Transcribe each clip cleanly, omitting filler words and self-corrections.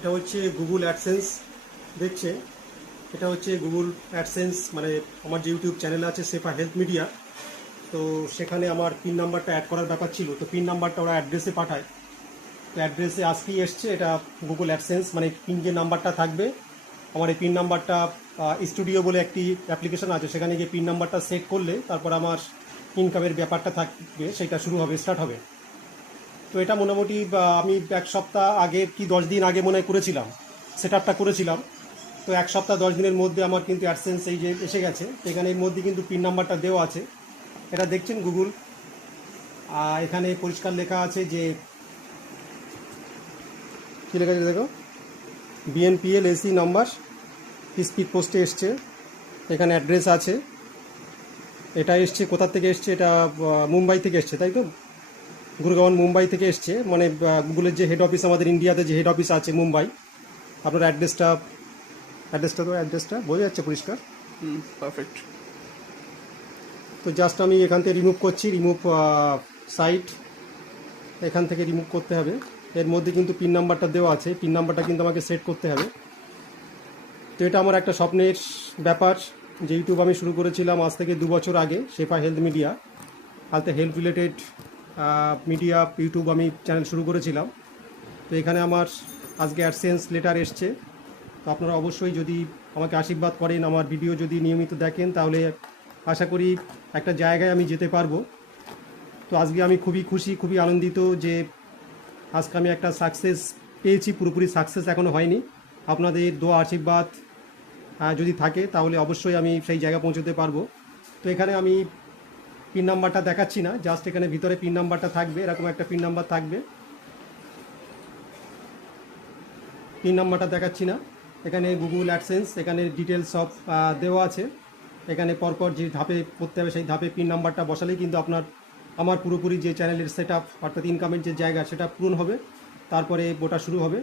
এটা হচ্ছে Google AdSense দেখছে। এটা হচ্ছে গুগল অ্যাডসেন্স, মানে আমার যে ইউটিউব চ্যানেল আছে সেফা হেলথ মিডিয়া, তো সেখানে আমার পিন নাম্বারটা অ্যাড করার ব্যাপার ছিল। তো পিন নাম্বারটা ওরা অ্যাড্রেসে পাঠায়, তো অ্যাড্রেসে আজকেই এসছে। এটা গুগল অ্যাডসেন্স, মানে পিন যে নাম্বারটা থাকবে, আমার এই পিন নাম্বারটা স্টুডিও বলে একটি অ্যাপ্লিকেশন আছে, সেখানে গিয়ে পিন নাম্বারটা সেট করলে তারপর আমার ইনকামের ব্যাপারটা থাকবে, সেটা শুরু হবে, স্টার্ট হবে। তো এটা মোটামুটি আমি এক সপ্তাহ আগে কি 10 দিন আগে মনে হয় করেছিলাম, সেট আপটা করেছিলাম। তো এক সপ্তাহ 10 দিনের মধ্যে আমার কিন্তু অ্যাডসেন্স এই যে এসে গেছে। তো এখানে এর মধ্যে কিন্তু পিন নাম্বারটা দেওয়া আছে, এটা দেখছেন গুগল। এখানে পরিষ্কার লেখা আছে যে কী লেখা আছে দেখো, বিএনপিএল এসি নাম্বার, স্পিড পোস্টে এসছে। এখানে অ্যাড্রেস আছে, এটা এসছে কোথা থেকে এসছে, এটা মুম্বাই থেকে এসছে, তাই তো? গুরগাঁও মুম্বাই থেকে এসছে, মানে গুগলের যে হেড অফিস, আমাদের ইন্ডিয়াতে যে হেড অফিস আছে মুম্বাই। আপনার অ্যাড্রেসটা বোঝা যাচ্ছে পরিষ্কার? পারফেক্ট। তো জাস্ট আমি এখান থেকে রিমুভ করছি, রিমুভ সাইট, এখান থেকে রিমুভ করতে হবে। এর মধ্যে কিন্তু পিন নাম্বারটা দেওয়া আছে, পিন নাম্বারটা কিন্তু আমাকে সেট করতে হবে। তো এটা আমার একটা স্বপ্নের ব্যাপার, যে ইউটিউব আমি শুরু করেছিলাম আজ থেকে 2 বছর আগে, শেফা হেলথ মিডিয়া। হালতে হেলথ রিলেটেড মিডিয়া ইউটিউব আমি চ্যানেল শুরু করেছিলাম। তো এখানে আমার আজকে অ্যাডসেন্স লেটার এসছে। তো আপনারা অবশ্যই যদি আমাকে আশীর্বাদ করেন, আমার ভিডিও যদি নিয়মিত দেখেন, তাহলে আশা করি একটা জায়গায় আমি যেতে পারবো। তো আজকে আমি খুবই খুশি, খুবই আনন্দিত যে আজকে আমি একটা সাকসেস পেয়েছি। পুরোপুরি সাকসেস এখনও হয়নি, আপনাদের দোয়া আশীর্বাদ যদি থাকে তাহলে অবশ্যই আমি সেই জায়গা পৌঁছতে পারবো। তো এখানে আমি পিন নাম্বারটা দেখাচ্ছি না, জাস্ট এখানে ভিতরে পিন নাম্বারটা থাকবে, এরকম একটা পিন নাম্বার থাকবে। পিন নাম্বারটা দেখাচ্ছি না, এখানে গুগল অ্যাডসেন্স, এখানে ডিটেলস সব দেওয়া আছে। এখানে পরপর যে ধাপে করতে হবে সেই ধাপে পিন নাম্বারটা বসালেই কিন্তু আমার পুরোপুরি যে চ্যানেলের সেট আপ, অর্থাৎ ইনকামের যে জায়গা, সেটা পূরণ হবে, তারপরে ওটা শুরু হবে।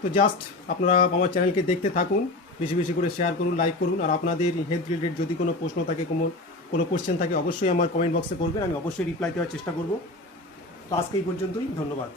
তো জাস্ট আপনারা আমার চ্যানেলকে দেখতে থাকুন, বেশি বেশি করে শেয়ার করুন, লাইক করুন। আর আপনাদের হেলথ রিলেটেড যদি কোনো প্রশ্ন থাকে, কোনো কোশ্চেন থাকে, অবশ্যই আমার কমেন্ট বক্সে করবেন, আমি অবশ্যই রিপ্লাই দেওয়ার চেষ্টা করব। তো আজকে এই পর্যন্তই, ধন্যবাদ।